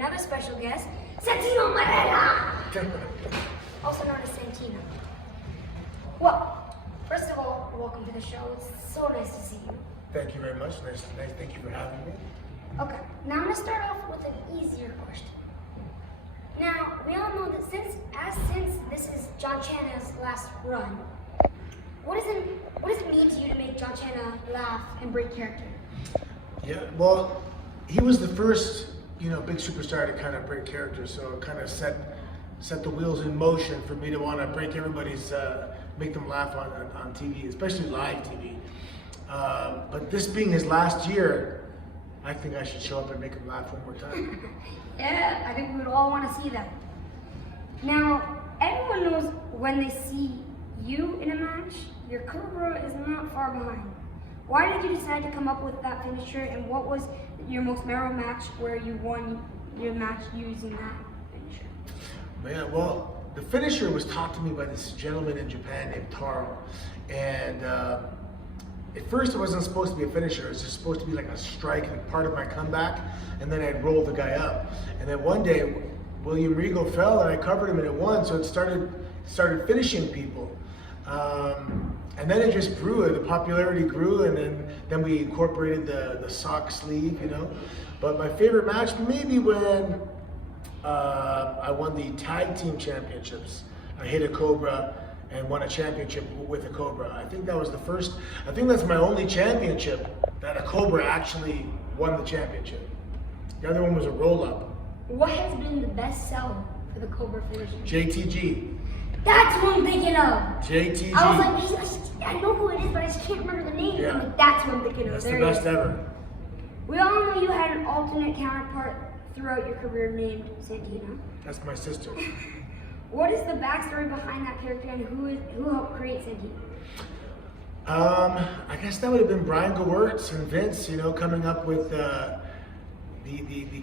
another special guest, Santino Marella, also known as Santina. Well, first of all, welcome to the show. It's so nice to see you. Thank you very much. Nice. Thank you for having me. Okay, now I'm going to start off with an easier question. Now, we all know that since this is John Cena's last run, what does it mean to you to make John Cena laugh and break character? Yeah, well, he was the first, big superstar to kind of break character, so it kind of set the wheels in motion for me to want to break everybody's, make them laugh on TV, especially live TV. But this being his last year, I think I should show up and make him laugh one more time. Yeah, I think we would all want to see that. Now, everyone knows when they see you in a match, your cobra is not far behind. Why did you decide to come up with that finisher, and what was your most memorable match where you won your match using that finisher? Yeah, well, the finisher was taught to me by this gentleman in Japan named Taro. And at first it wasn't supposed to be a finisher, it was just supposed to be like a strike, like part of my comeback, and then I'd roll the guy up. And then one day, William Regal fell and I covered him and it won, so it started finishing people. And then it just grew, the popularity grew, and then we incorporated the sock sleeve, But my favorite match, maybe when I won the tag team championships. I hit a cobra and won a championship with a cobra. I think that was the first, I think that's my only championship that a cobra actually won the championship. The other one was a roll-up. What has been the best seller for the cobra finisher? JTG. That's what I'm thinking of. JTG. I was like, I know who it is, but I just can't remember the name. Yeah. I'm like, that's what I'm thinking of. That's there the best ever. We all know you had an alternate counterpart throughout your career named Santina. That's my sister. What is the backstory behind that character, and who helped create Santina? I guess that would have been Brian Gewirtz and Vince, coming up with the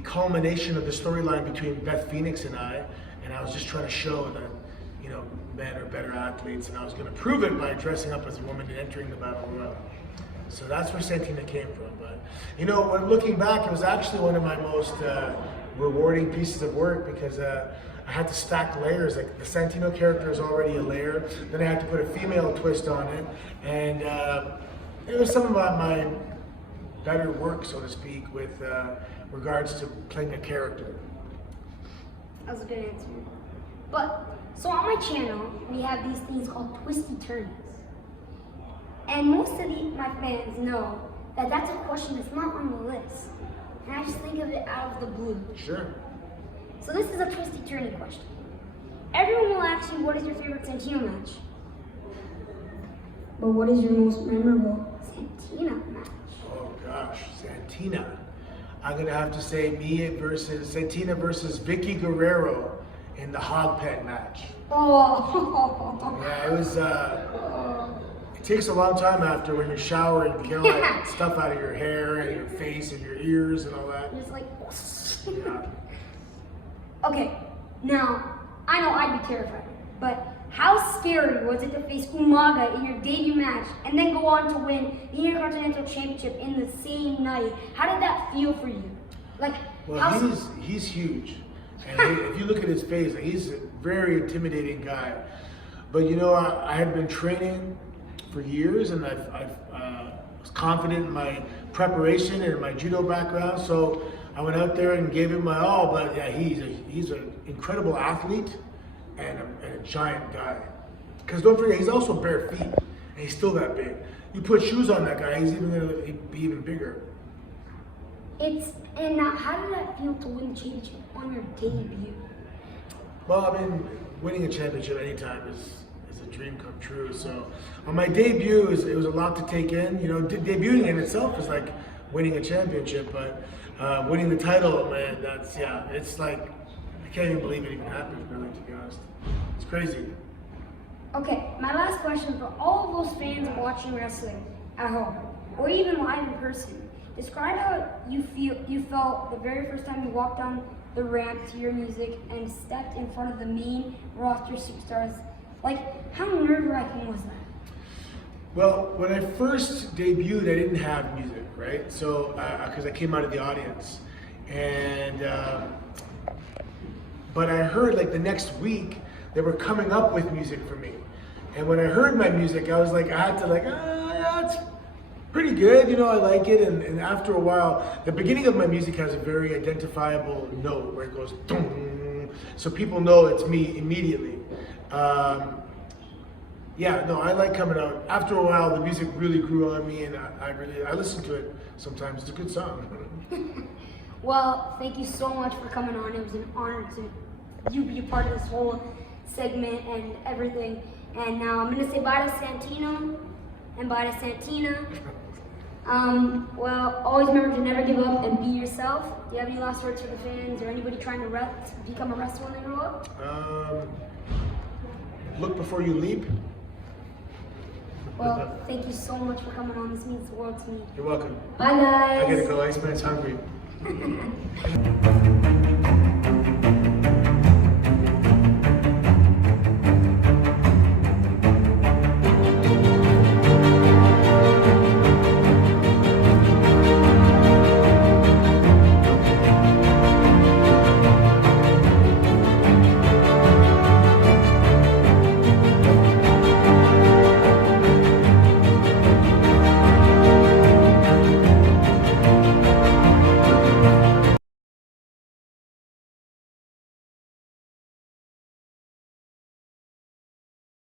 culmination of the storyline between Beth Phoenix and I was just trying to show that, men are better athletes, and I was going to prove it by dressing up as a woman and entering the Battle Royal. So that's where Santina came from. But, when looking back, it was actually one of my most rewarding pieces of work, because I had to stack layers. Like, the Santino character is already a layer, then I had to put a female twist on it, and it was some of my better work, so to speak, with regards to playing a character. That was a good answer. So on my channel, we have these things called twisty turnies. And most of my fans know that that's a question that's not on the list. And I just think of it out of the blue. Sure. So this is a twisty turny question. Everyone will ask you, what is your favorite Santino match? But what is your most memorable Santina match? Oh gosh, Santina. I'm going to have to say Santina versus Vicky Guerrero in the hog pen match. Oh. Yeah, it was, it takes a long time after when you're showering to get all that stuff out of your hair and your face and your ears and all that. Just like, yeah. Okay, now, I know I'd be terrified, but how scary was it to face Umaga in your debut match and then go on to win the Intercontinental Championship in the same night? How did that feel for you? Well, he's huge. And if you look at his face, he's a very intimidating guy. But I had been training for years, and I was confident in my preparation and my judo background. So I went out there and gave it my all. But yeah, he's an incredible athlete and a giant guy. Because don't forget, he's also bare feet, and he's still that big. You put shoes on that guy, he's even gonna be even bigger. And now, how did that feel to win the championship on your debut? Well, winning a championship anytime is a dream come true. So on my debut, it was a lot to take in. Debuting in itself is like winning a championship, but winning the title, man, it's like, I can't even believe it even happened, really, to be honest. It's crazy. Okay, my last question for all of those fans watching wrestling at home, or even live in person. Describe how you felt the very first time you walked down the ramp to your music and stepped in front of the main roster superstars. How nerve-wracking was that? Well, when I first debuted, I didn't have music, right? So, because I came out of the audience. And But I heard like the next week they were coming up with music for me. And when I heard my music, I was like, I had to like, yeah, it's pretty good, you know, I like it. And after a while, the beginning of my music has a very identifiable note where it goes, dum, so people know it's me immediately. Yeah, no, I like coming out. After a while, the music really grew on me, and I listen to it sometimes. It's a good song. Well, thank you so much for coming on. It was an honor to you be a part of this whole segment and everything. And now I'm gonna say bye to Santino and bye to Santina. Well, always remember to never give up and be yourself. Do you have any last words for the fans or anybody trying to become a wrestler when they grow up? Look before you leap. Well, thank you so much for coming on. This means the world to me. You're welcome. Bye, guys. I gotta go. Iceman's hungry.